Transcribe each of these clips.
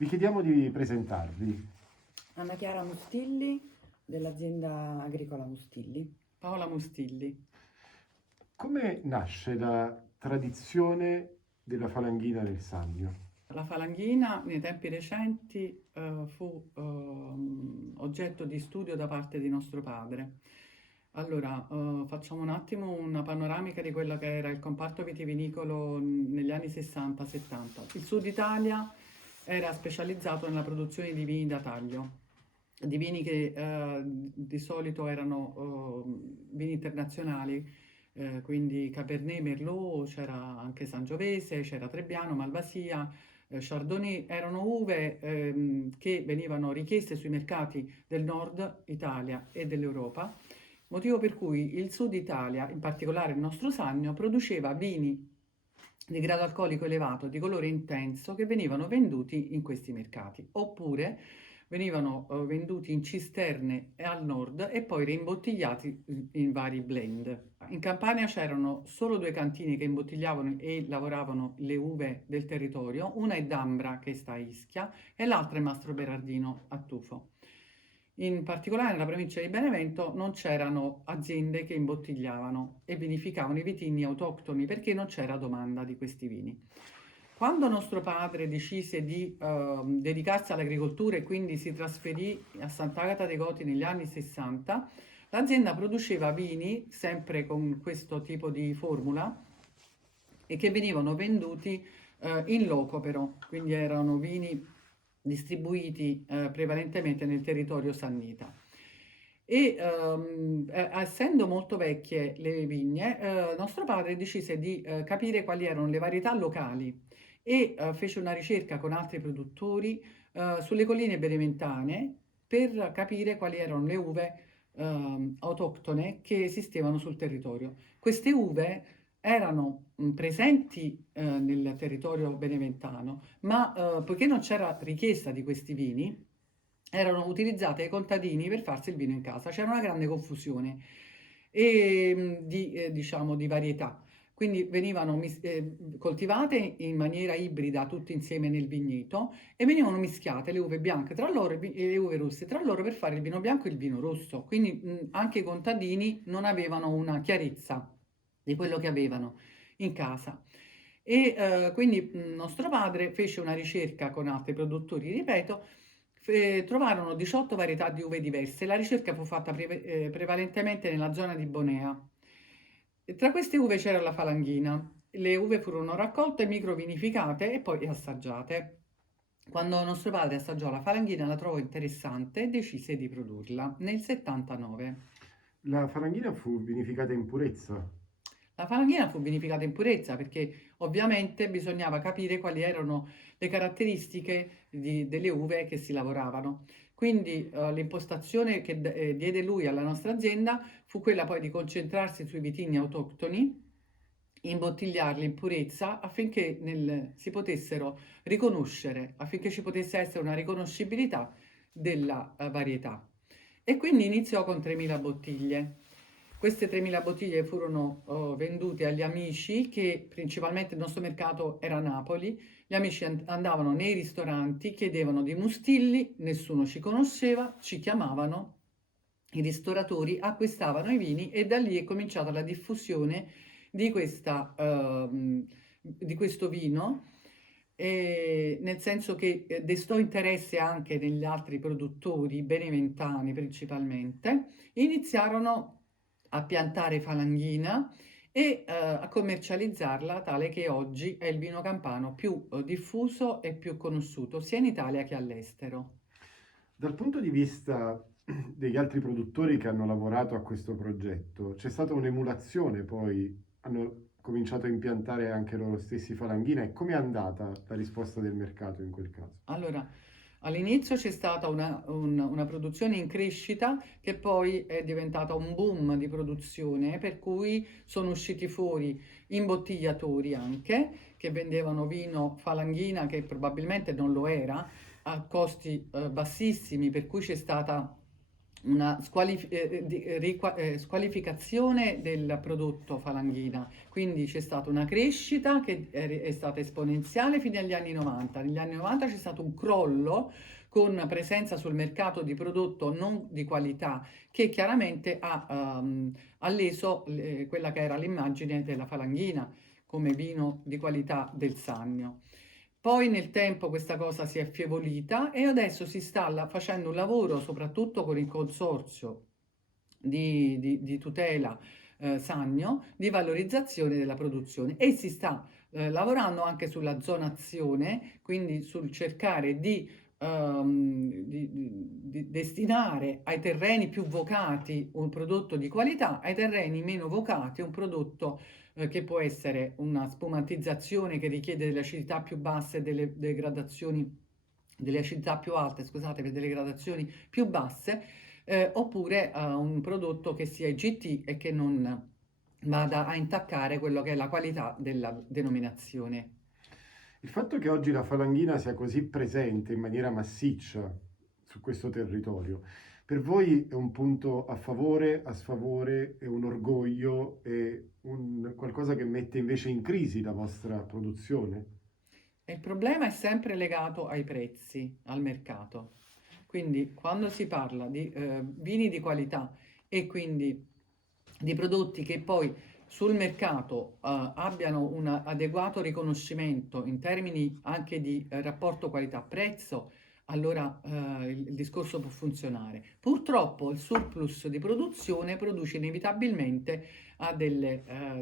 Vi chiediamo di presentarvi. Anna Chiara Mustilli dell'azienda agricola Mustilli. Paola Mustilli. Come nasce la tradizione della falanghina nel Sannio? La falanghina nei tempi recenti fu oggetto di studio da parte di nostro padre. Allora, facciamo un attimo una panoramica di quello che era il comparto vitivinicolo negli anni 60-70. Il sud Italia era specializzato nella produzione di vini da taglio, di vini che di solito erano vini internazionali, quindi Cabernet, Merlot, c'era anche Sangiovese, c'era Trebbiano, Malvasia, Chardonnay. Erano uve che venivano richieste sui mercati del nord Italia e dell'Europa, motivo per cui il sud Italia, in particolare il nostro Sannio, produceva vini di grado alcolico elevato, di colore intenso, che venivano venduti in questi mercati, oppure venivano venduti in cisterne al nord e poi reimbottigliati in vari blend. In Campania c'erano solo due cantine che imbottigliavano e lavoravano le uve del territorio, una è Dambra che sta a Ischia e l'altra è Mastro Berardino a Tufo. In particolare nella provincia di Benevento non c'erano aziende che imbottigliavano e vinificavano i vitigni autoctoni perché non c'era domanda di questi vini. Quando nostro padre decise di dedicarsi all'agricoltura e quindi si trasferì a Sant'Agata dei Goti negli anni 60, l'azienda produceva vini sempre con questo tipo di formula e che venivano venduti in loco però, quindi erano vini distribuiti prevalentemente nel territorio sannita. E essendo molto vecchie le vigne, nostro padre decise di capire quali erano le varietà locali e fece una ricerca con altri produttori sulle colline beneventane per capire quali erano le uve autoctone che esistevano sul territorio. Queste uve erano presenti nel territorio beneventano, ma poiché non c'era richiesta di questi vini, erano utilizzate dai contadini per farsi il vino in casa. C'era una grande confusione diciamo, di varietà. Quindi venivano coltivate in maniera ibrida tutte insieme nel vigneto e venivano mischiate le uve bianche tra loro e le uve rosse tra loro per fare il vino bianco e il vino rosso. Quindi anche i contadini non avevano una chiarezza di quello che avevano in casa. E quindi nostro padre fece una ricerca con altri produttori, ripeto, trovarono 18 varietà di uve diverse. La ricerca fu fatta prevalentemente nella zona di Bonea. E tra queste uve c'era la falanghina. Le uve furono raccolte, microvinificate e poi assaggiate. Quando nostro padre assaggiò la falanghina la trovò interessante e decise di produrla nel 79. La falanghina fu vinificata in purezza. La falanghina fu vinificata in purezza perché ovviamente bisognava capire quali erano le caratteristiche delle uve che si lavoravano. Quindi l'impostazione che diede lui alla nostra azienda fu quella poi di concentrarsi sui vitigni autoctoni, imbottigliarli in purezza affinché si potessero riconoscere, affinché ci potesse essere una riconoscibilità della varietà. E quindi iniziò con 3.000 bottiglie. Queste 3.000 bottiglie furono vendute agli amici, che principalmente il nostro mercato era a Napoli. Gli amici andavano nei ristoranti, chiedevano di Mustilli, nessuno ci conosceva, ci chiamavano, i ristoratori acquistavano i vini e da lì è cominciata la diffusione di questo vino, nel senso che destò interesse anche negli altri produttori beneventani principalmente, iniziarono a piantare falanghina e a commercializzarla, tale che oggi è il vino campano più diffuso e più conosciuto sia in Italia che all'estero. Dal punto di vista degli altri produttori che hanno lavorato a questo progetto, c'è stata un'emulazione poi, hanno cominciato a impiantare anche loro stessi falanghina e com'è andata la risposta del mercato in quel caso? Allora, all'inizio c'è stata una produzione in crescita che poi è diventata un boom di produzione, per cui sono usciti fuori imbottigliatori anche che vendevano vino falanghina che probabilmente non lo era, a costi bassissimi, per cui c'è stata una squalificazione del prodotto falanghina, quindi c'è stata una crescita che è stata esponenziale fino agli anni 90. Negli anni 90 c'è stato un crollo con presenza sul mercato di prodotto non di qualità che chiaramente ha leso quella che era l'immagine della falanghina come vino di qualità del Sannio. Poi nel tempo questa cosa si è affievolita e adesso si sta facendo un lavoro soprattutto con il consorzio di tutela Sannio di valorizzazione della produzione e si sta lavorando anche sulla zonazione, quindi sul cercare di destinare ai terreni più vocati un prodotto di qualità, ai terreni meno vocati un prodotto che può essere una spumantizzazione che richiede delle acidità più basse e delle gradazioni, delle acidità più alte, scusate, per delle gradazioni più basse, oppure un prodotto che sia IGT e che non vada a intaccare quello che è la qualità della denominazione. Il fatto che oggi la falanghina sia così presente in maniera massiccia su questo territorio, per voi è un punto a favore, a sfavore, è un orgoglio, è qualcosa che mette invece in crisi la vostra produzione? E il problema è sempre legato ai prezzi, al mercato. Quindi quando si parla di vini di qualità e quindi di prodotti che poi sul mercato abbiano un adeguato riconoscimento in termini anche di rapporto qualità-prezzo, allora il discorso può funzionare. Purtroppo il surplus di produzione produce inevitabilmente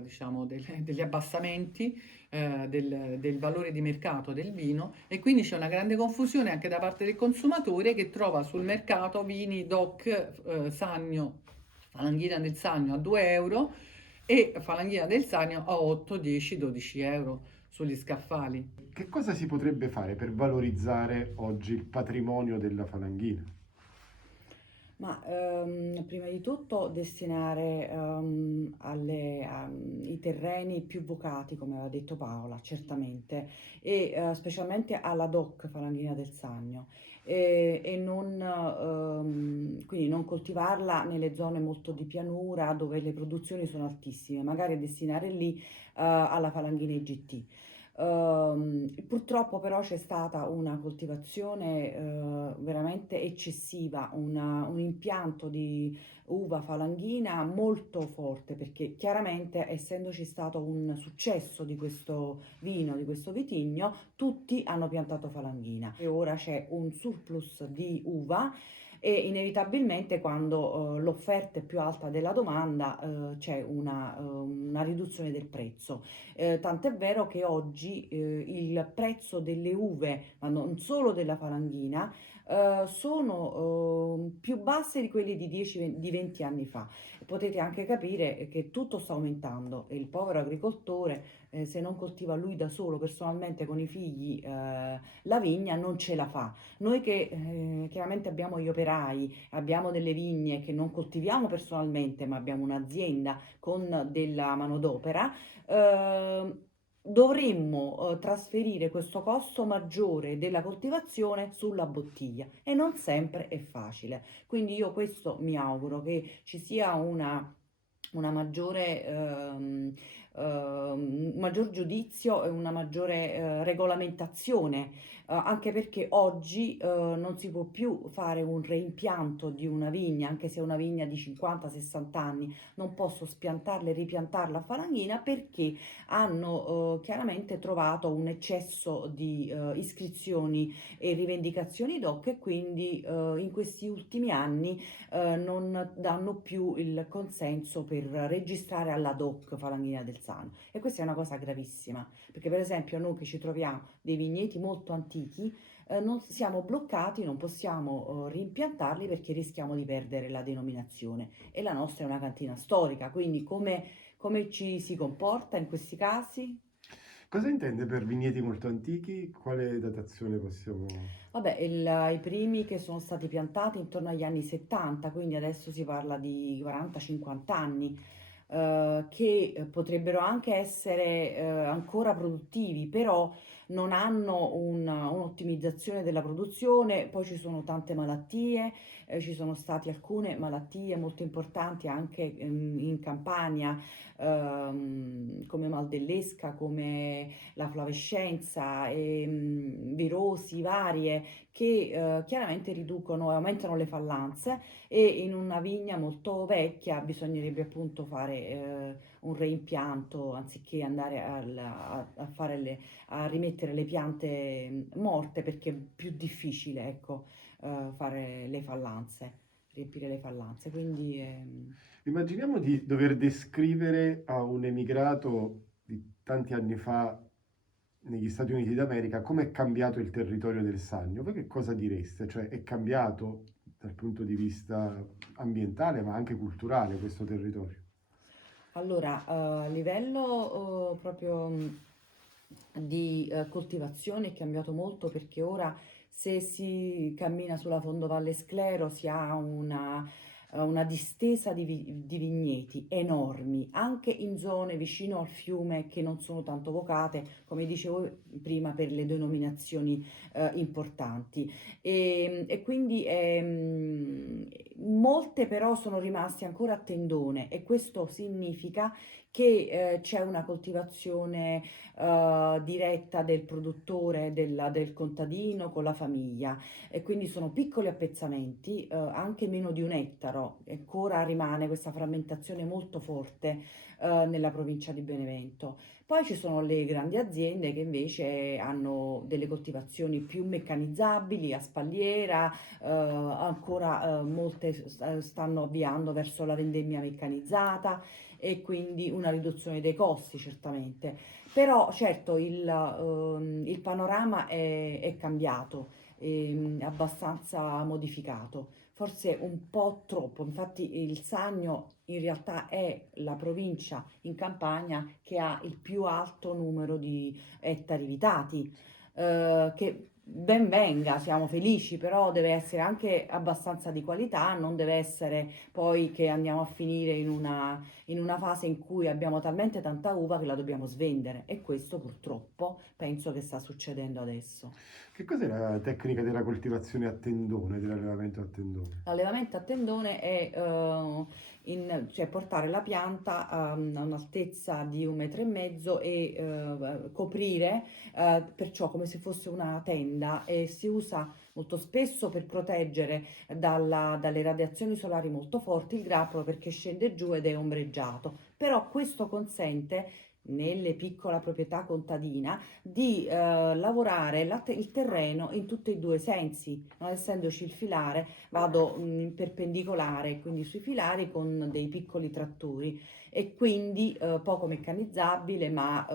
diciamo, degli abbassamenti del valore di mercato del vino e quindi c'è una grande confusione anche da parte del consumatore che trova sul mercato vini DOC Sannio, falanghina del Sannio a 2 euro e falanghina del Sannio a 8, 10, 12 euro sugli scaffali. Che cosa si potrebbe fare per valorizzare oggi il patrimonio della falanghina? Ma prima di tutto destinare ai terreni più vocati, come aveva detto Paola, certamente, e specialmente alla DOC Falanghina del Sannio, e non, quindi non coltivarla nelle zone molto di pianura dove le produzioni sono altissime, magari destinare lì alla Falanghina IGT. Purtroppo però c'è stata una coltivazione veramente eccessiva, un impianto di uva falanghina molto forte perché chiaramente essendoci stato un successo di questo vino, di questo vitigno, tutti hanno piantato falanghina e ora c'è un surplus di uva e inevitabilmente quando l'offerta è più alta della domanda c'è una riduzione del prezzo. Tant'è vero che oggi il prezzo delle uve, ma non solo della falanghina, sono più basse di quelli di 10, di 20 anni fa. Potete anche capire che tutto sta aumentando e il povero agricoltore, se non coltiva lui da solo, personalmente con i figli, la vigna, non ce la fa. Noi che chiaramente abbiamo gli operai, abbiamo delle vigne che non coltiviamo personalmente, ma abbiamo un'azienda con della manodopera, eh, dovremmo trasferire questo costo maggiore della coltivazione sulla bottiglia e non sempre è facile. Quindi io questo mi auguro che ci sia una maggiore, un maggior giudizio e una maggiore regolamentazione, anche perché oggi non si può più fare un reimpianto di una vigna, anche se è una vigna di 50-60 anni, non posso spiantarla e ripiantarla a falanghina perché hanno chiaramente trovato un eccesso di iscrizioni e rivendicazioni DOC e quindi in questi ultimi anni non danno più il consenso per registrare alla DOC Falanghina del Sannio e questa è una cosa gravissima perché per esempio noi che ci troviamo dei vigneti molto antichi non siamo bloccati, non possiamo rimpiantarli perché rischiamo di perdere la denominazione e la nostra è una cantina storica, quindi come ci si comporta in questi casi? Cosa intende per vigneti molto antichi? Quale datazione possiamo... Vabbè, i primi che sono stati piantati intorno agli anni 70, quindi adesso si parla di 40-50 anni, che potrebbero anche essere ancora produttivi, però non hanno un'ottimizzazione della produzione, poi ci sono tante malattie, ci sono state alcune malattie molto importanti anche in Campania, come mal dell'esca, come la flavescenza, e, virosi varie che chiaramente riducono e aumentano le fallanze, e in una vigna molto vecchia bisognerebbe appunto fare un reimpianto anziché andare a fare a rimettere le piante morte, perché è più difficile, ecco, fare le fallanze, riempire le fallanze. Quindi Immaginiamo di dover descrivere a un emigrato di tanti anni fa negli Stati Uniti d'America come è cambiato il territorio del Sannio. Voi che cosa direste? Cioè è cambiato dal punto di vista ambientale ma anche culturale questo territorio? allora, a livello proprio di coltivazione è cambiato molto, perché ora se si cammina sulla Fondovalle Sclero si ha una distesa di vigneti enormi, anche in zone vicino al fiume che non sono tanto vocate, come dicevo prima, per le denominazioni importanti. E quindi molte però sono rimaste ancora a tendone, e questo significa che c'è una coltivazione diretta del produttore, del contadino con la famiglia, e quindi sono piccoli appezzamenti, anche meno di un ettaro. Ancora rimane questa frammentazione molto forte nella provincia di Benevento. Poi ci sono le grandi aziende che invece hanno delle coltivazioni più meccanizzabili, a spalliera, ancora molte stanno avviando verso la vendemmia meccanizzata, e quindi una riduzione dei costi certamente. Però certo il panorama è cambiato, abbastanza modificato, forse un po' troppo. Infatti il Sannio in realtà è la provincia in Campania che ha il più alto numero di ettari vitati, che ben venga, siamo felici, però deve essere anche abbastanza di qualità, non deve essere poi che andiamo a finire in una fase in cui abbiamo talmente tanta uva che la dobbiamo svendere, e questo purtroppo penso che sta succedendo adesso. Che cos'è la tecnica della coltivazione a tendone, dell'allevamento a tendone? L'allevamento a tendone è cioè portare la pianta a un'altezza di 1,5 metri e coprire, perciò come se fosse una tenda, e si usa molto spesso per proteggere dalle radiazioni solari molto forti il grappolo, perché scende giù ed è ombreggiato. Però questo consente nelle piccole proprietà contadina di lavorare il terreno in tutti e due i sensi, non essendoci il filare, vado in perpendicolare, quindi sui filari con dei piccoli trattori, e quindi poco meccanizzabile, ma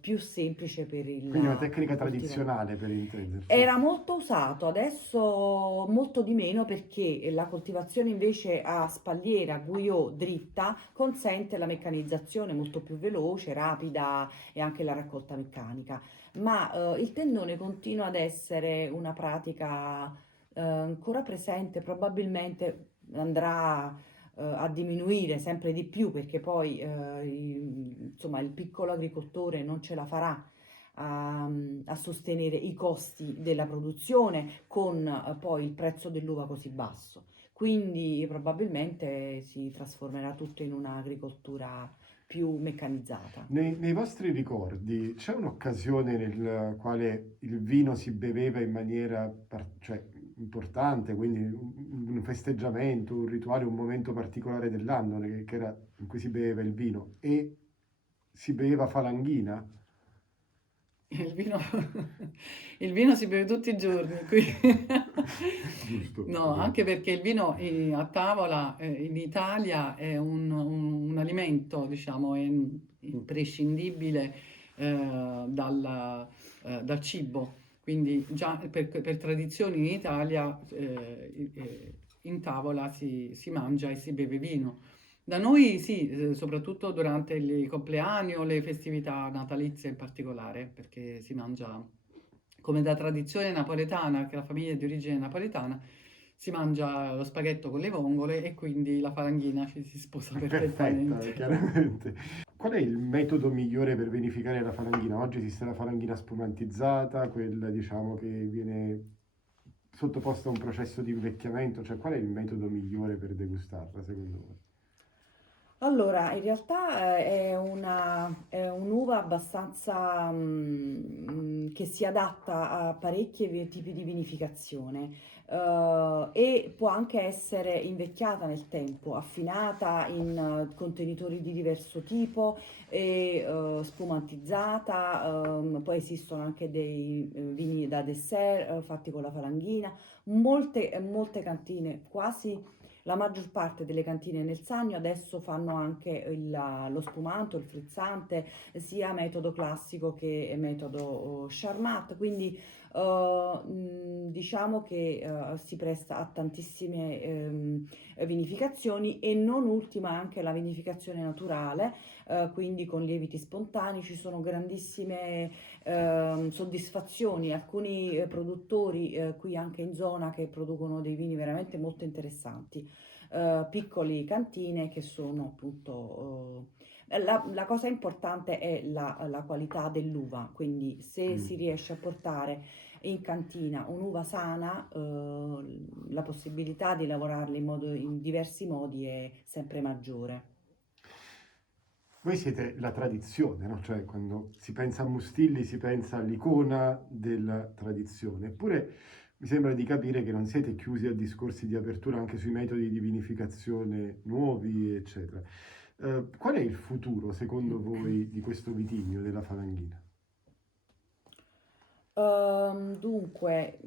più semplice per Quindi è una il tecnica coltivatore. tradizionale per intenderci. Era molto usato, adesso molto di meno, perché la coltivazione invece a spalliera, guiot, dritta, consente la meccanizzazione molto più veloce, rapida, e anche la raccolta meccanica. Ma il tendone continua ad essere una pratica ancora presente, probabilmente andrà a diminuire sempre di più, perché poi insomma il piccolo agricoltore non ce la farà a sostenere i costi della produzione con poi il prezzo dell'uva così basso. Quindi probabilmente si trasformerà tutto in un'agricoltura più meccanizzata. Nei vostri ricordi c'è un'occasione nel quale il vino si beveva in maniera cioè, importante, quindi un festeggiamento, un rituale, un momento particolare dell'anno che era in cui si beveva il vino e si beveva falanghina? Il vino, il vino si beve tutti i giorni qui. Giusto. No, anche perché il vino a tavola in Italia è un alimento, diciamo, imprescindibile dal cibo. Quindi già per tradizione in Italia in tavola si mangia e si beve vino. Da noi sì, soprattutto durante i compleanni o le festività natalizie in particolare, perché si mangia, come da tradizione napoletana, che la famiglia è di origine napoletana, si mangia lo spaghetto con le vongole, e quindi la falanghina ci si sposa Perfetta, perfettamente. chiaramente. Qual è il metodo migliore per vinificare la falanghina? Oggi esiste la falanghina spumantizzata, quella diciamo che viene sottoposta a un processo di invecchiamento, cioè qual è il metodo migliore per degustarla secondo voi? Allora, in realtà è un'uva abbastanza che si adatta a parecchi tipi di vinificazione e può anche essere invecchiata nel tempo, affinata in contenitori di diverso tipo e spumantizzata. Poi esistono anche dei vini da dessert fatti con la falanghina. Molte cantine, quasi la maggior parte delle cantine nel Sannio adesso fanno anche lo spumanto, il frizzante, sia metodo classico che metodo Charmat, quindi diciamo che si presta a tantissime vinificazioni e non ultima anche la vinificazione naturale, quindi con lieviti spontanei ci sono grandissime soddisfazioni, alcuni produttori qui anche in zona che producono dei vini veramente molto interessanti, piccoli cantine che sono appunto. La cosa importante è la qualità dell'uva, quindi se si Mm. riesce a portare in cantina un'uva sana, la possibilità di lavorarla in diversi modi è sempre maggiore. Voi siete la tradizione, no? Cioè quando si pensa a Mustilli si pensa all'icona della tradizione, eppure mi sembra di capire che non siete chiusi a discorsi di apertura anche sui metodi di vinificazione nuovi, eccetera. Qual è il futuro, secondo voi, di questo vitigno della Falanghina? Dunque,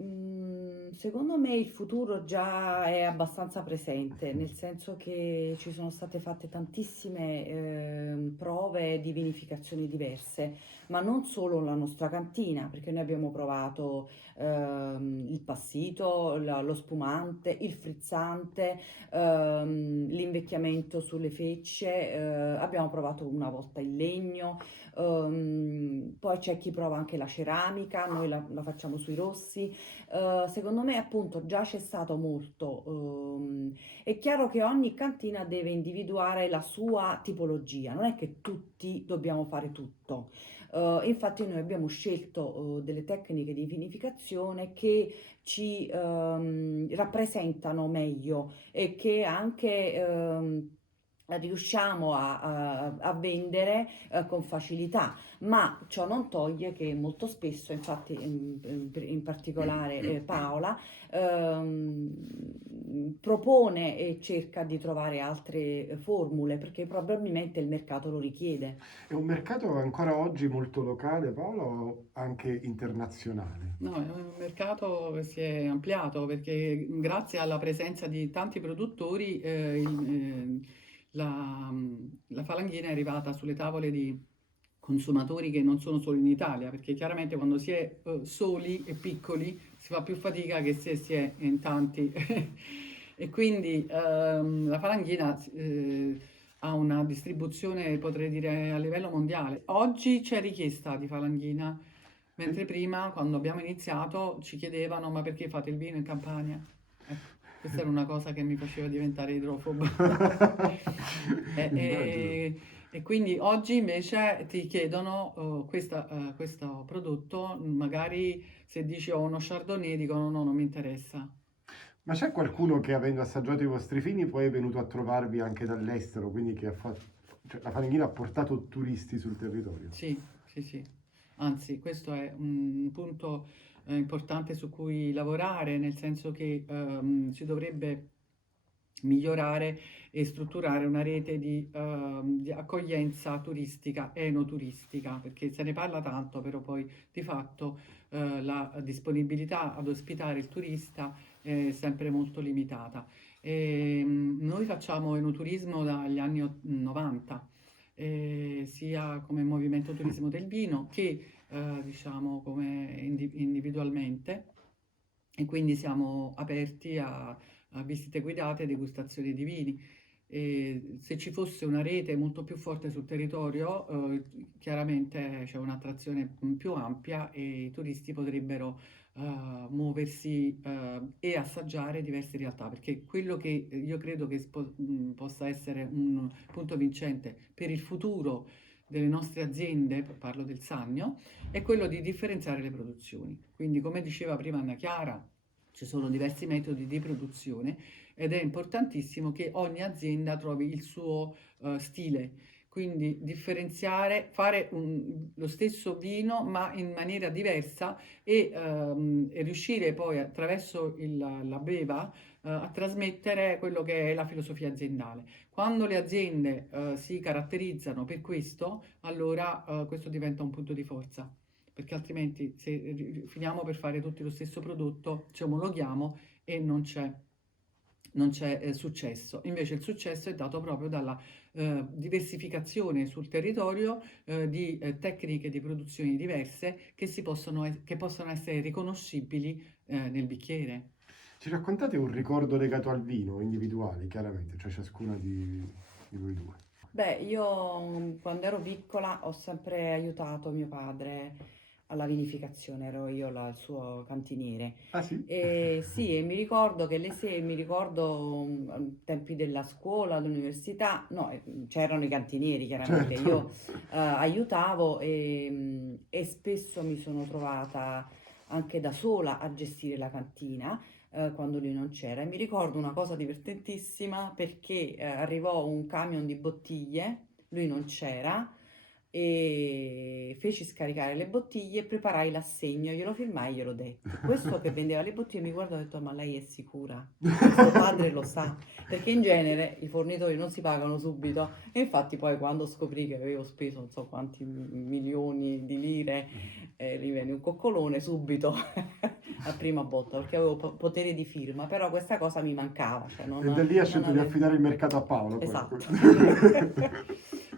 secondo me il futuro già è abbastanza presente, nel senso che ci sono state fatte tantissime prove di vinificazioni diverse, ma non solo la nostra cantina, perché noi abbiamo provato il passito, lo spumante, il frizzante, l'invecchiamento sulle fecce, abbiamo provato una volta il legno. Poi c'è chi prova anche la ceramica, noi la facciamo sui rossi. Secondo me, appunto, già c'è stato molto. È chiaro che ogni cantina deve individuare la sua tipologia, non è che tutti dobbiamo fare tutto. Infatti, noi abbiamo scelto delle tecniche di vinificazione che ci rappresentano meglio e che anche riusciamo a vendere con facilità, ma ciò non toglie che molto spesso, infatti in particolare Paola, propone e cerca di trovare altre formule perché probabilmente il mercato lo richiede. È un mercato ancora oggi molto locale, Paolo, o anche internazionale? No, è un mercato che si è ampliato perché grazie alla presenza di tanti produttori la falanghina è arrivata sulle tavole di consumatori che non sono solo in Italia, perché chiaramente quando si è soli e piccoli si fa più fatica che se si è in tanti. E quindi la falanghina ha una distribuzione, potrei dire, a livello mondiale. Oggi c'è richiesta di falanghina. Mentre prima, quando abbiamo iniziato, ci chiedevano: ma perché fate il vino in Campania? Ecco, questa era una cosa che mi faceva diventare idrofobo. E, Immagino. e quindi oggi invece ti chiedono questo prodotto, magari se dici ho uno Chardonnay, dicono no, non mi interessa. Ma c'è qualcuno che, avendo assaggiato i vostri vini, poi è venuto a trovarvi anche dall'estero, quindi che ha fatto, cioè, la Falanghina ha portato turisti sul territorio? Sì, sì, sì. Anzi, questo è un punto importante su cui lavorare, nel senso che si dovrebbe migliorare e strutturare una rete di accoglienza turistica, enoturistica, perché se ne parla tanto, però poi di fatto la disponibilità ad ospitare il turista è sempre molto limitata. Noi facciamo enoturismo dagli anni 90, sia come movimento turismo del vino che diciamo come individualmente, e quindi siamo aperti a visite guidate e degustazioni di vini. E se ci fosse una rete molto più forte sul territorio, chiaramente c'è un'attrazione più ampia e i turisti potrebbero muoversi e assaggiare diverse realtà, perché quello che io credo che possa essere un punto vincente per il futuro delle nostre aziende, parlo del Sannio, è quello di differenziare le produzioni. Quindi, come diceva prima Anna Chiara, ci sono diversi metodi di produzione ed è importantissimo che ogni azienda trovi il suo stile. Quindi differenziare, fare lo stesso vino ma in maniera diversa e riuscire poi attraverso la beva a trasmettere quello che è la filosofia aziendale. Quando le aziende si caratterizzano per questo, allora questo diventa un punto di forza, perché altrimenti se finiamo per fare tutti lo stesso prodotto, ci omologhiamo e non c'è successo. Invece il successo è dato proprio dalla diversificazione sul territorio di tecniche di produzione diverse che possono essere riconoscibili nel bicchiere. Ci raccontate un ricordo legato al vino individuale, chiaramente, cioè ciascuna di voi due. Beh, io quando ero piccola ho sempre aiutato mio padre alla vinificazione, ero io il suo cantiniere. Ah sì? E sì, e mi ricordo che mi ricordo ai tempi della scuola, all'università, no, c'erano i cantinieri chiaramente, io Certo. aiutavo e spesso mi sono trovata anche da sola a gestire la cantina quando lui non c'era. E mi ricordo una cosa divertentissima perché arrivò un camion di bottiglie, lui non c'era e feci scaricare le bottiglie e preparai l'assegno, glielo filmai e glielo detti. Questo che vendeva le bottiglie mi guardò e ha detto: ma lei è sicura? Suo padre lo sa, perché in genere i fornitori non si pagano subito. E infatti poi quando scoprì che avevo speso non so quanti milioni di lire, rivenne un coccolone subito a prima botta, perché avevo potere di firma, però questa cosa mi mancava, cioè E da lì ha non scelto di avevo... affidare il mercato a Paolo. Poi. Esatto.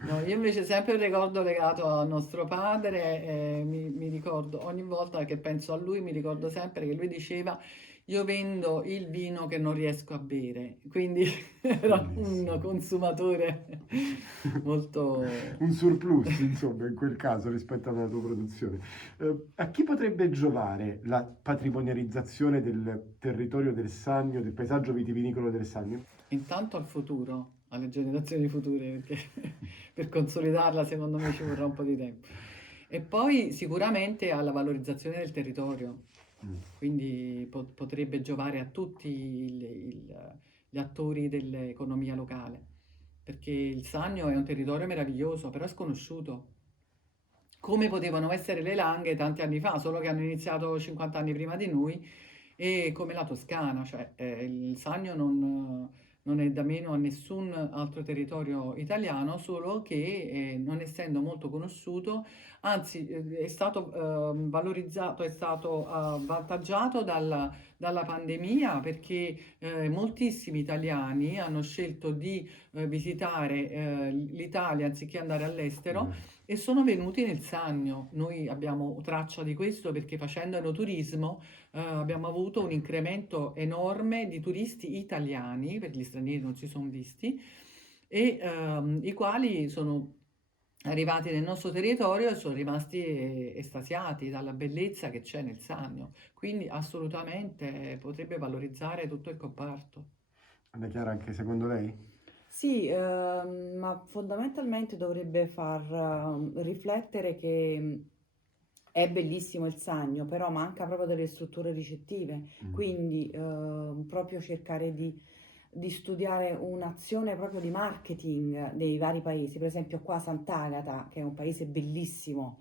No, io invece sempre un ricordo legato a nostro padre, mi ricordo ogni volta che penso a lui, mi ricordo sempre che lui diceva: io vendo il vino che non riesco a bere, quindi era un Bellissimo. consumatore molto... Un surplus, insomma, in quel caso rispetto alla tua produzione. A chi potrebbe giovare la patrimonializzazione del territorio del Sannio, del paesaggio vitivinicolo del Sannio? Intanto al futuro, alle generazioni future, perché per consolidarla secondo me ci vorrà un po' di tempo. E poi sicuramente alla valorizzazione del territorio, Mm. quindi potrebbe giovare a tutti gli attori dell'economia locale, perché il Sannio è un territorio meraviglioso, però è sconosciuto. Come potevano essere le Langhe tanti anni fa, solo che hanno iniziato 50 anni prima di noi, e come la Toscana, cioè il Sannio non è da meno a nessun altro territorio italiano, solo che non essendo molto conosciuto, anzi è stato valorizzato, è stato avvantaggiato dalla pandemia perché moltissimi italiani hanno scelto di visitare l'Italia anziché andare all'estero Mm. e sono venuti nel Sannio. Noi abbiamo traccia di questo perché facendo enoturismo abbiamo avuto un incremento enorme di turisti italiani, perché gli stranieri non si sono visti, e i quali sono arrivati nel nostro territorio e sono rimasti estasiati dalla bellezza che c'è nel Sannio. Quindi assolutamente potrebbe valorizzare tutto il comparto. Anna Chiara, anche secondo lei? Sì, ma fondamentalmente dovrebbe far riflettere che è bellissimo il Sannio, però manca proprio delle strutture ricettive, Mm. quindi proprio cercare di studiare un'azione proprio di marketing dei vari paesi, per esempio qua Sant'Agata, che è un paese bellissimo,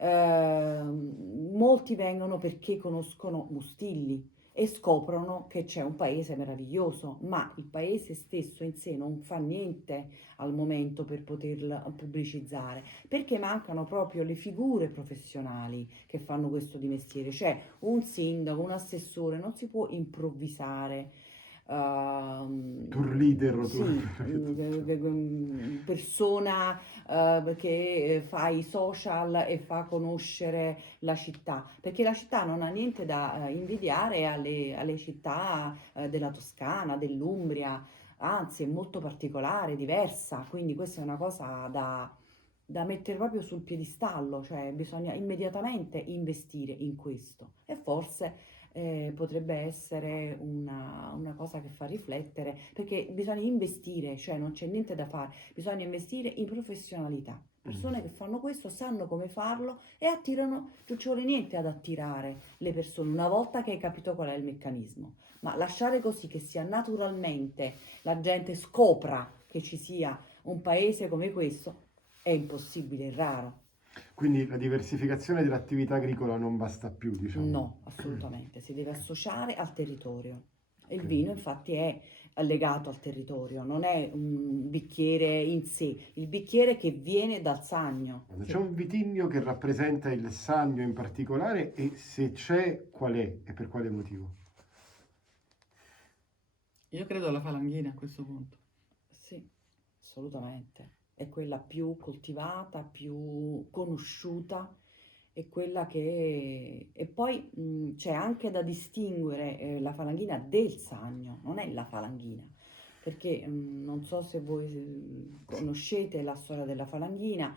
molti vengono perché conoscono Mustilli e scoprono che c'è un paese meraviglioso, ma il paese stesso in sé non fa niente al momento per poterla pubblicizzare, perché mancano proprio le figure professionali che fanno questo di mestiere, cioè un sindaco, un assessore, non si può improvvisare. Tour leader o tour... Sì, persona che fa i social e fa conoscere la città, perché la città non ha niente da invidiare alle città della Toscana, dell'Umbria, anzi è molto particolare, diversa, quindi questa è una cosa da mettere proprio sul piedistallo, cioè bisogna immediatamente investire in questo e forse potrebbe essere una cosa che fa riflettere, perché bisogna investire, cioè non c'è niente da fare, bisogna investire in professionalità. Persone che fanno questo sanno come farlo e attirano, non ci vuole niente ad attirare le persone una volta che hai capito qual è il meccanismo. Ma lasciare così che sia naturalmente la gente scopra che ci sia un paese come questo è impossibile, è raro. Quindi la diversificazione dell'attività agricola non basta più, diciamo. No, assolutamente, si deve associare al territorio. Il Ok. vino infatti è legato al territorio, non è un bicchiere in sé, il bicchiere che viene dal Sannio. Guarda, c'è un vitigno che rappresenta il Sannio in particolare e se c'è, qual è e per quale motivo? Io credo alla falanghina a questo punto. Sì, assolutamente. È quella più coltivata, più conosciuta, è quella che... E poi c'è anche da distinguere la falanghina del Sannio, non è la falanghina, perché non so se voi conoscete la storia della falanghina,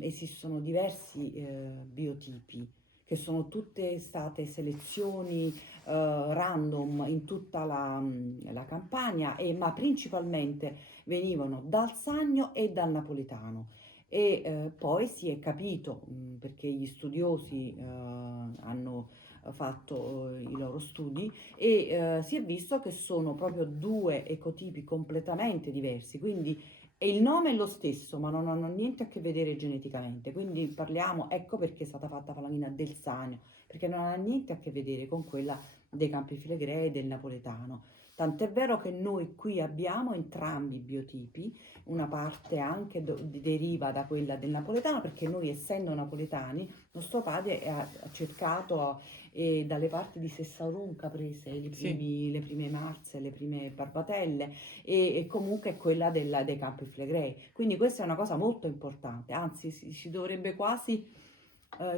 esistono diversi biotipi che sono tutte state selezioni random in tutta la Campania, ma principalmente venivano dal Sannio e dal Napoletano. E poi si è capito, perché gli studiosi hanno fatto i loro studi e si è visto che sono proprio due ecotipi completamente diversi, quindi e il nome è lo stesso, ma non hanno niente a che vedere geneticamente. Quindi parliamo, ecco perché è stata fatta falanghina del Sannio, perché non ha niente a che vedere con quella dei Campi Flegrei e del Napoletano. Tant'è vero che noi qui abbiamo entrambi i biotipi, una parte anche deriva da quella del napoletano, perché noi essendo napoletani, nostro padre ha cercato dalle parti di Sessaurunca prese Sì, le prime marze, le prime barbatelle e comunque è quella dei Campi Flegrei. Quindi questa è una cosa molto importante, anzi si dovrebbe quasi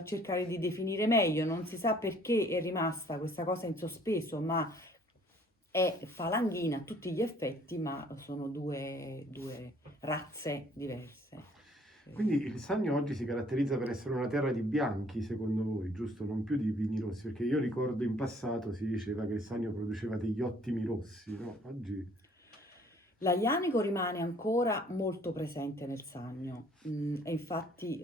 cercare di definire meglio, non si sa perché è rimasta questa cosa in sospeso, ma è falanghina a tutti gli effetti, ma sono due razze diverse. Quindi il Sannio oggi si caratterizza per essere una terra di bianchi, secondo voi, giusto? Non più di vini rossi, perché io ricordo in passato si diceva che il Sannio produceva degli ottimi rossi, no? Oggi L'Aglianico rimane ancora molto presente nel Sannio, e infatti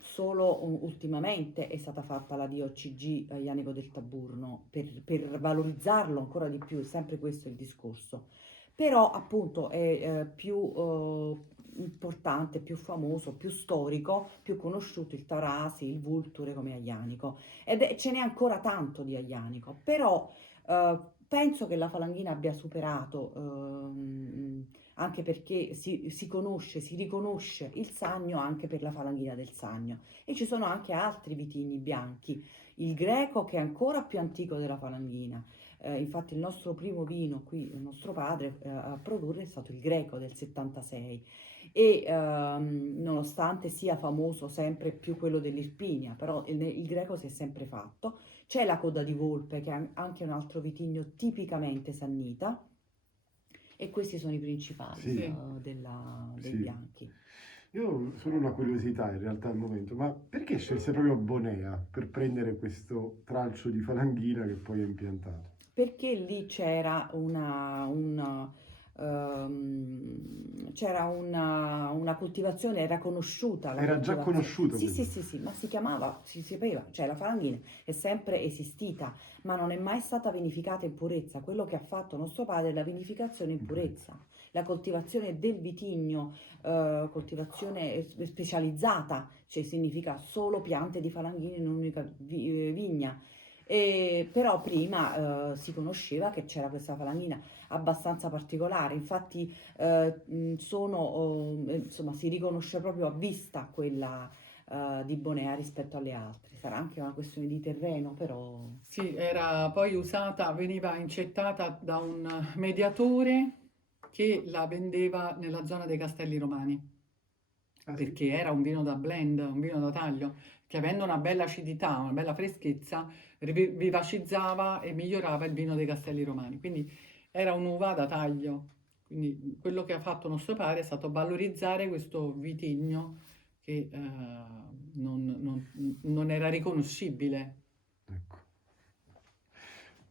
solo ultimamente è stata fatta la DOCG Aglianico del Taburno per valorizzarlo ancora di più, è sempre questo il discorso. Però appunto è più importante, più famoso, più storico, più conosciuto il Taurasi, il Vulture come Aglianico ce n'è ancora tanto di Aglianico, però eh, penso che la falanghina abbia superato, anche perché si conosce, si riconosce il Sannio anche per la falanghina del Sannio. E ci sono anche altri vitigni bianchi, il Greco che è ancora più antico della falanghina. Infatti il nostro primo vino qui, il nostro padre a produrre è stato il Greco del 76 e nonostante sia famoso sempre più quello dell'Irpinia, però il Greco si è sempre fatto. C'è la coda di volpe, che è anche un altro vitigno tipicamente sannita, e questi sono i principali sì, sì. dei sì. bianchi. Io ho solo una curiosità in realtà al momento, ma perché scelse proprio Bonea per prendere questo tralcio di falanghina che poi è impiantato? Perché lì c'era una coltivazione, era conosciuta la Era già coltivazione. conosciuto Sì, sì, questo. sì, sì, ma si chiamava, si sapeva, cioè la falanghina è sempre esistita, ma non è mai stata vinificata in purezza. Quello che ha fatto nostro padre è la vinificazione in purezza. La coltivazione del vitigno, coltivazione specializzata, cioè significa solo piante di falanghine in un'unica vigna. Però prima si conosceva che c'era questa falanghina abbastanza particolare, infatti insomma, si riconosce proprio a vista quella di Bonea rispetto alle altre. Sarà anche una questione di terreno, però Sì, era poi usata, veniva incettata da un mediatore che la vendeva nella zona dei Castelli Romani, Ah sì? perché era un vino da blend, un vino da taglio, che avendo una bella acidità, una bella freschezza, vivacizzava e migliorava il vino dei Castelli Romani. Quindi era un'uva da taglio. Quindi quello che ha fatto nostro padre è stato valorizzare questo vitigno che non era riconoscibile. Ecco.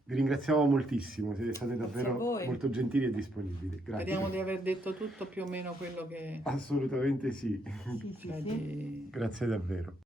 Vi ringraziamo moltissimo, siete state Grazie a davvero voi. molto gentili e disponibili. Speriamo di Grazie. aver detto tutto più o meno quello che Assolutamente sì. Sì, sì, c'è sì. di... Grazie davvero.